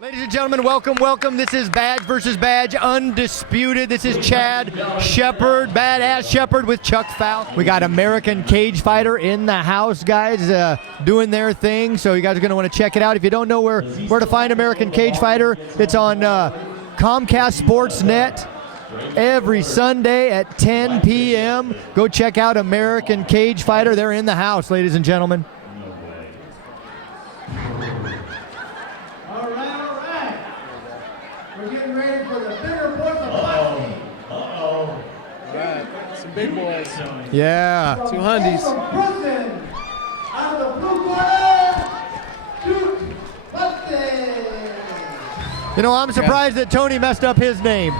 Ladies and gentlemen, welcome. This is Badge versus Badge, Undisputed. This is Chad Shepard, Badass Shepard with Chuck Fowl. We got American Cage Fighter in the house, guys, doing their thing. So you guys are going to want to check it out. If you don't know where to find American Cage Fighter, it's on Comcast Sports Net every Sunday at 10 p.m. Go check out American Cage Fighter. They're in the house, ladies and gentlemen. We're getting ready for the bigger boys of boxing. All right, some big boys. Yeah. 200s. Out of the blue corner, Duke Buxton. You know, I'm surprised that Tony messed up his name.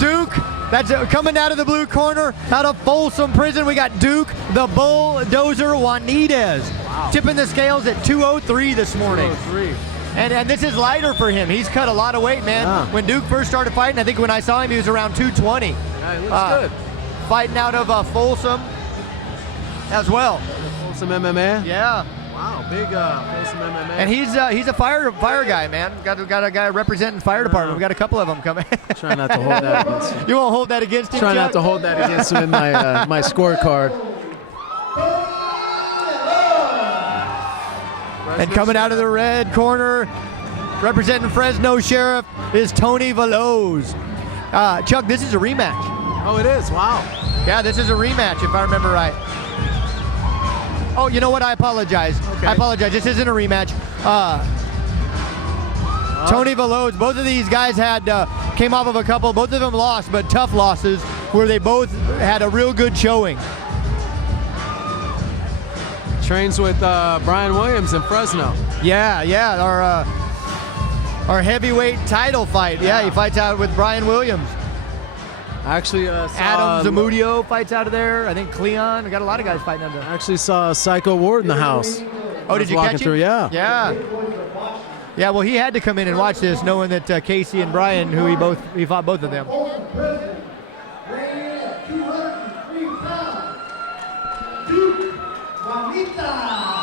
Duke, that's coming out of the blue corner, out of Folsom Prison. We got Duke, the Bulldozer Juanitas, tipping the scales at 203 this morning. 203. And this is lighter for him. He's cut a lot of weight, man. Yeah. When Duke first started fighting, I think when I saw him, he was around 220. Yeah, he looks good. Fighting out of Folsom as well. Folsom MMA? Yeah. Wow, big Folsom MMA. And he's a fire guy, man. Got a guy representing fire department. We got a couple of them coming. Try not to hold that against him. You won't hold that against him, Try Chuck? not to hold that against him in my my scorecard. And coming out of the red corner, representing Fresno Sheriff, is Tony Veloz. Chuck, this is a rematch. Oh, it is? Wow. Yeah, this is a rematch, if I remember right. Oh, you know what? I apologize. Okay. I apologize. This isn't a rematch. Tony Veloz, both of these guys came off of a couple. Both of them lost, but tough losses, where they both had a real good showing. Trains with Brian Williams in Fresno. Yeah, our heavyweight title fight. Yeah, he fights out with Brian Williams. Actually, Adam Zamudio fights out of there. I think Cleon. We got a lot of guys fighting out there. actually saw Psycho Ward in the house. Oh, did you walking catch him? through, yeah. Yeah, well, he had to come in and watch this, knowing that Casey and Brian, he fought both of them. Weighing in at 203 pounds, Duke Juanitas.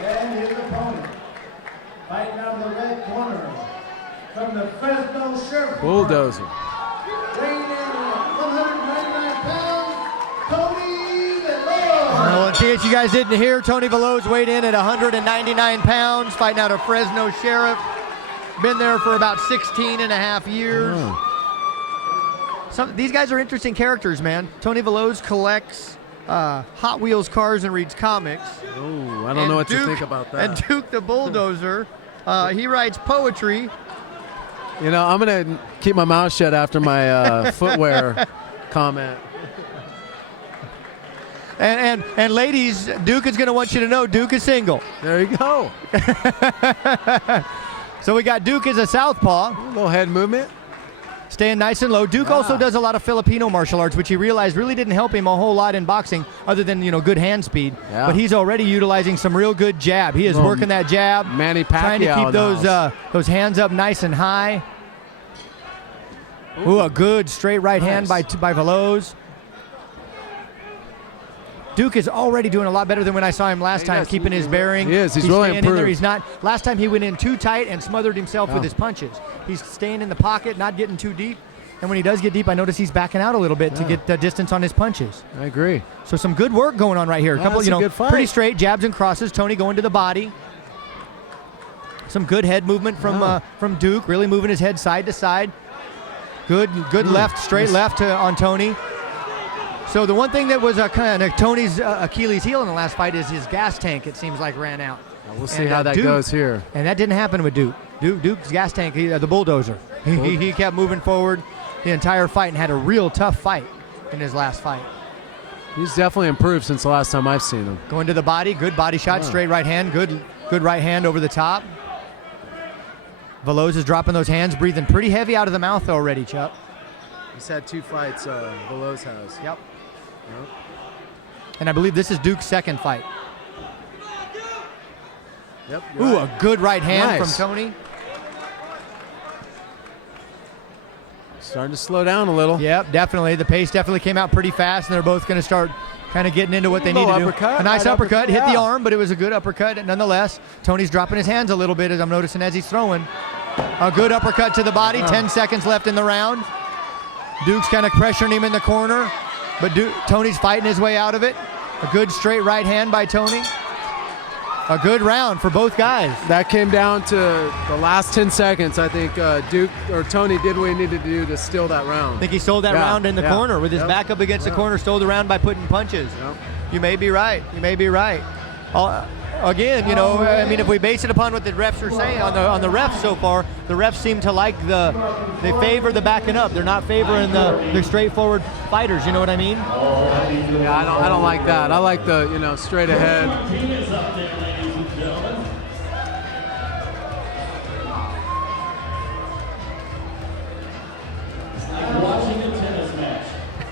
And his opponent, fighting out of the red corner, from the Fresno Sheriff. Bulldozer. Weighing in at 199 pounds, Tony Veloz. Well, in case you guys didn't hear, Tony Veloz weighed in at 199 pounds, fighting out of Fresno Sheriff. Been there for about 16 and a half years. These guys are interesting characters, man. Tony Veloz collects Hot Wheels cars and reads comics. Oh, I don't know what to think about that. And Duke the Bulldozer, he writes poetry. You know, I'm going to keep my mouth shut after my footwear comment. And ladies, Duke is going to want you to know Duke is single. There you go. So we got Duke as a southpaw. A little head movement. Staying nice and low. Duke also does a lot of Filipino martial arts, which he realized really didn't help him a whole lot in boxing, other than, good hand speed. Yeah. But he's already utilizing some real good jab. He is working that jab, Manny Pacquiao trying to keep those hands up nice and high. Ooh, a good straight right hand by Veloz. Duke is already doing a lot better than when I saw him last time, keeping his bearing. He is. He's staying really in improved. there. He's not. Last time he went in too tight and smothered himself with his punches. He's staying in the pocket, not getting too deep. And when he does get deep, I notice he's backing out a little bit to get the distance on his punches. I agree. So some good work going on right here. A couple, that's a good fight. Pretty straight jabs and crosses. Tony going to the body. Some good head movement from Duke, really moving his head side to side. Good left, straight left on Tony. So the one thing that was kind of Tony's Achilles heel in the last fight is his gas tank, it seems like, ran out. We'll see how that goes here. And that didn't happen with Duke. Duke's gas tank, the Bulldozer. He kept moving forward the entire fight and had a real tough fight in his last fight. He's definitely improved since the last time I've seen him. Going to the body, good body shot, straight right hand, good right hand over the top. Veloz is dropping those hands, breathing pretty heavy out of the mouth already, Chuck. He's had 2 fights, Veloz has. Yep. And I believe this is Duke's second fight. Yep. Ooh, a good right hand Nice. from Tony. Starting to slow down a little. Yep, definitely. The pace definitely came out pretty fast, and they're both going to start kind of getting into what they need to do. Uppercut, A nice right uppercut, hit the yeah. arm, but it was a good uppercut nonetheless. Tony's dropping his hands a little bit, as I'm noticing as he's throwing. A good uppercut to the body, 10 seconds left in the round. Duke's kind of pressuring him in the corner, but Tony's fighting his way out of it. A good straight right hand by Tony. A good round for both guys. That came down to the last 10 seconds. I think Tony did what he needed to do to steal that round. I think he stole that round in the corner with his back up against the corner, stole the round by putting punches. Yep. You may be right. You may be right. Again, you know, I mean, if we base it upon what the refs are saying on the refs so far, the refs seem to like they favor the backing up. They're not favoring the straightforward fighters. You know what I mean? Yeah, I don't like that. I like the straight ahead.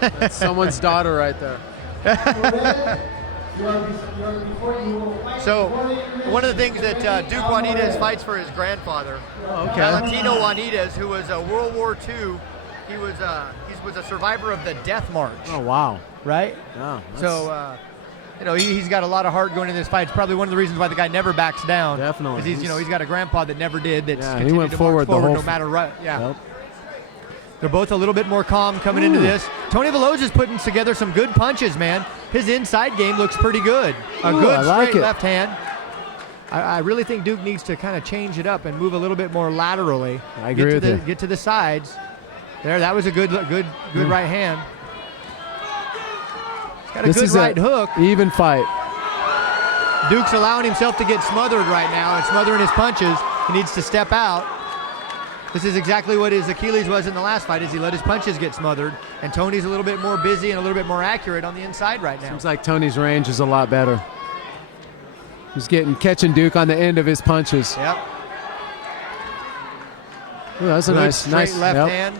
That's someone's daughter right there. So, one of the things that Duke Juanitas fights for his grandfather, Valentino Juanitas, who was a World War II. He was a survivor of the Death March. Oh wow! Right? Yeah. So, he's got a lot of heart going into this fight. It's probably one of the reasons why the guy never backs down. Definitely. Because he's got a grandpa that never did. That's he went forward no matter what. Yeah. Yep. They're both a little bit more calm coming into this. Tony Veloz is putting together some good punches, man. His inside game looks pretty good. A good straight left hand. I really think Duke needs to kind of change it up and move a little bit more laterally. I agree with you. Get to the sides. There, that was a good right hand. He's got a good right hook. Even fight. Duke's allowing himself to get smothered right now and smothering his punches. He needs to step out. This is exactly what his Achilles was in the last fight, is he let his punches get smothered, and Tony's a little bit more busy and a little bit more accurate on the inside right now. Seems like Tony's range is a lot better. He's catching Duke on the end of his punches. Yep. Ooh, that's a nice left hand.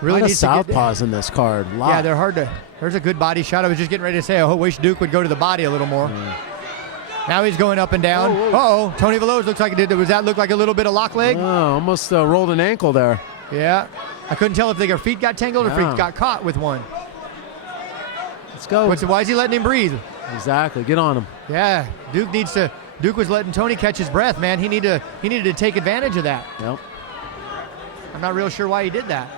Really needs southpaws in this card. Yeah, they're hard to. There's a good body shot. I was just getting ready to say, I wish Duke would go to the body a little more. Yeah. Now he's going up and down. Uh-oh, Tony Veloz looks like it did. Does that look like a little bit of lock leg? Oh, almost rolled an ankle there. Yeah. I couldn't tell if their feet got tangled or if he got caught with one. Let's go. Why is he letting him breathe? Exactly. Get on him. Yeah. Duke was letting Tony catch his breath, man. He needed to take advantage of that. Yep. I'm not real sure why he did that.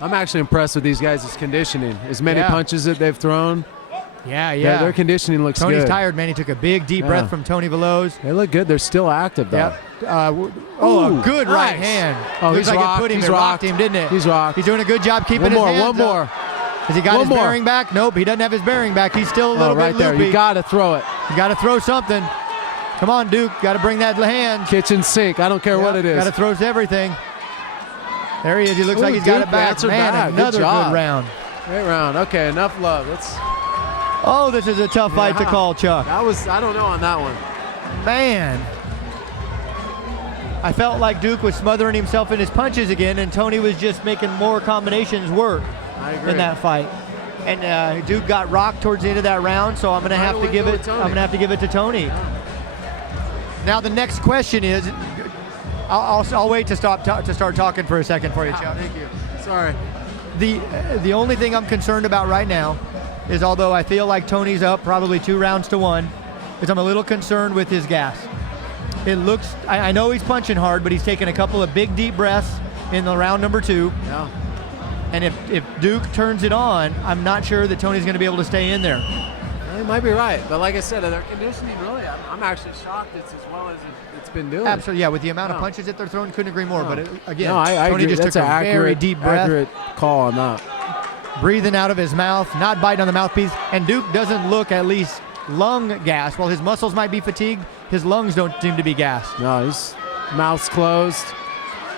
I'm actually impressed with these guys' conditioning. As many punches that they've thrown. Yeah. Their conditioning looks Tony's good. tired, man. He took a big, deep breath from Tony Veloz. They look good. They're still active, though. Yep. A good right hand. Oh, looks like rocked. It put him. He's it rocked rocked him, didn't it? He's rocked. He's doing a good job keeping his hands One more. up. Has he got his bearing back? Nope, he doesn't have his bearing back. He's still a little bit right there. loopy. You got to throw it. You got to throw something. Come on, Duke. Got to bring that hand. Kitchen sink. I don't care what it is. Got to throw everything. There he is. He looks like he's got it back. Man, another good round. Great round. Okay, enough love. Oh, this is a tough fight to call, Chuck. I don't know on that one. Man. I felt like Duke was smothering himself in his punches again, and Tony was just making more combinations work in that fight. And Duke got rocked towards the end of that round, so I'm gonna have to give it. I'm gonna have to give it to Tony. Now the next question is, I'll wait to start talking for a second for you, Chuck. Thank you. Sorry. The only thing I'm concerned about right now is, although I feel like Tony's up probably 2 rounds to 1, is I'm a little concerned with his gas. It looks, I know he's punching hard, but he's taking a couple of big deep breaths in the round number 2. Yeah. And if Duke turns it on, I'm not sure that Tony's going to be able to stay in there. You might be right, but like I said, their conditioning really, I'm actually shocked it's as well as it's been doing. Absolutely, yeah. With the amount of punches that they're throwing, couldn't agree more. But again, I Tony agree. just That's took a accurate, very deep breath. Accurate call on that. Breathing out of his mouth, not biting on the mouthpiece. And Duke doesn't look at least lung gassed. While his muscles might be fatigued, his lungs don't seem to be gassed. No, his mouth's closed.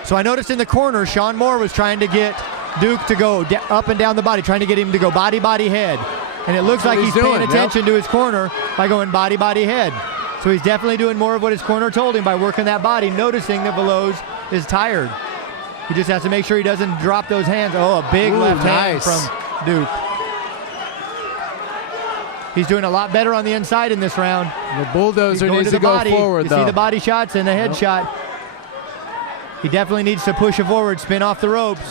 So I noticed in the corner, Sean Moore was trying to get Duke to go up and down the body, trying to get him to go body, head. And it looks like he's paying attention to his corner by going body, head. So he's definitely doing more of what his corner told him by working that body, noticing that Veloz is tired. He just has to make sure he doesn't drop those hands. Oh, a big left hand from Duke. He's doing a lot better on the inside in this round. The bulldozer needs to go forward, you though. see the body shots and the head shot. He definitely needs to push it forward, spin off the ropes.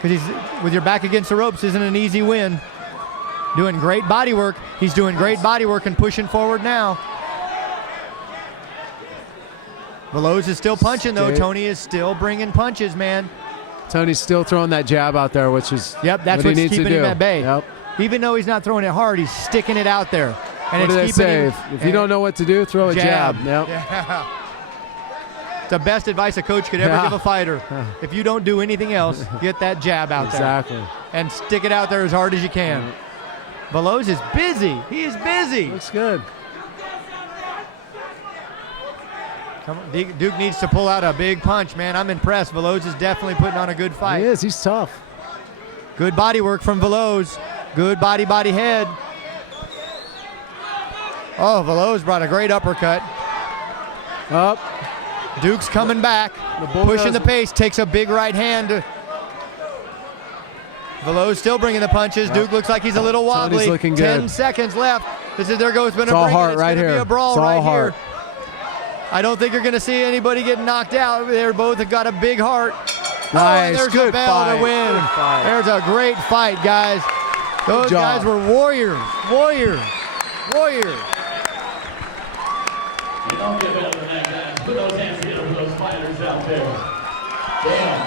Because with your back against the ropes isn't an easy win. Doing great body work. He's doing great body work and pushing forward now. Veloz is still punching, though. Tony is still bringing punches, man. Tony's still throwing that jab out there, which is that's what he what's needs keeping to do. him at bay. Yep. Even though he's not throwing it hard, he's sticking it out there. And What do they say? If you don't know what to do, throw a jab. Yep. Yeah. It's the best advice a coach could ever give a fighter. If you don't do anything else, get that jab out there. And stick it out there as hard as you can. Veloz is busy. He is busy. Looks good. Come on. Duke needs to pull out a big punch, man. I'm impressed. Veloz is definitely putting on a good fight. He is. He's tough. Good body work from Veloz. Good body head. Oh, Veloz brought a great uppercut. Up. Duke's coming back. Pushing the pace. Takes a big right hand. Veloz still bringing the punches. Duke looks like he's a little wobbly. Tony's looking good. 10 seconds left. There goes Benabringan. It's all heart It's right gonna here. Be a brawl It's all right heart. here. I don't think you're going to see anybody get knocked out. They're both have got a big heart. Nice. Oh, and there's Good a bell fight. to win. Good fight. There's a great fight, guys. Those guys were warriors. Warriors. Warriors. You don't get better than that, guys. Put those hands together for those fighters out there. Damn.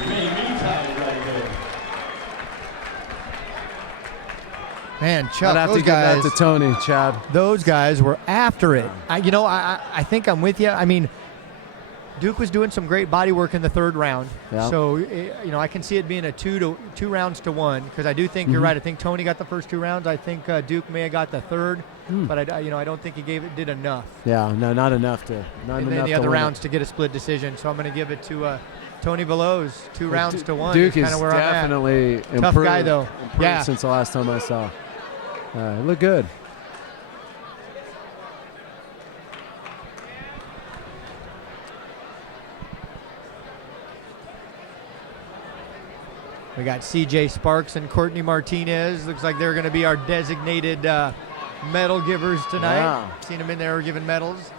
You made me tired right there. Man, Chuck, I'd have those to give guys, that to Tony, Chad. those guys were after it. I think I'm with you. I mean, Duke was doing some great body work in the third round. Yeah. So, I can see it being a 2 rounds to 1 because I do think you're right. I think Tony got the first 2 rounds. I think Duke may have got the third, but I don't think he did enough. Yeah, no, not enough to. And then the other rounds to get a split decision. So I'm going to give it to Tony Veloz. 2 rounds to 1. Duke is kind of where I'm at. definitely improved. Tough guy, though. Yeah. Since the last time I saw. It looked good. We got CJ Sparks and Courtney Martinez. Looks like they're going to be our designated medal givers tonight. Yeah. Seen them in there giving medals.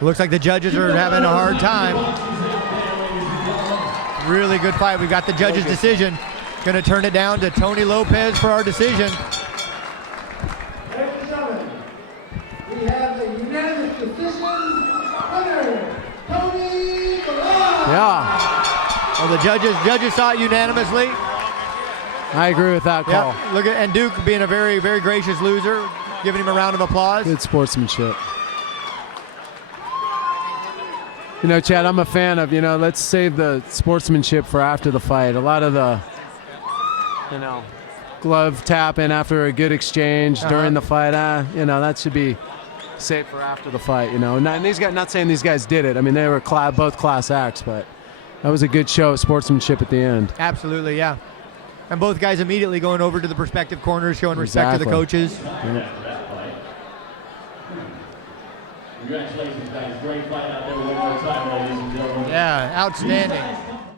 Looks like the judges are having a hard time. Really good fight. We got the judges' decision. Going to turn it down to Tony Lopez for our decision. Ladies and gentlemen, we have the unanimous decision winner, Tony Veloz. Yeah. Well, the judges saw it unanimously. I agree with that call. Yep. And Duke being a very, very gracious loser, giving him a round of applause. Good sportsmanship. Chad, I'm a fan of, let's save the sportsmanship for after the fight. A lot of the, glove tapping after a good exchange during the fight, that should be saved for after the fight, And these guys, not saying these guys did it. I mean, they were both class acts, but that was a good show of sportsmanship at the end. Absolutely, yeah. And both guys immediately going over to the respective corners, showing respect to the coaches. Congratulations, guys. Great fight out there one more time, ladies and gentlemen. Yeah, outstanding.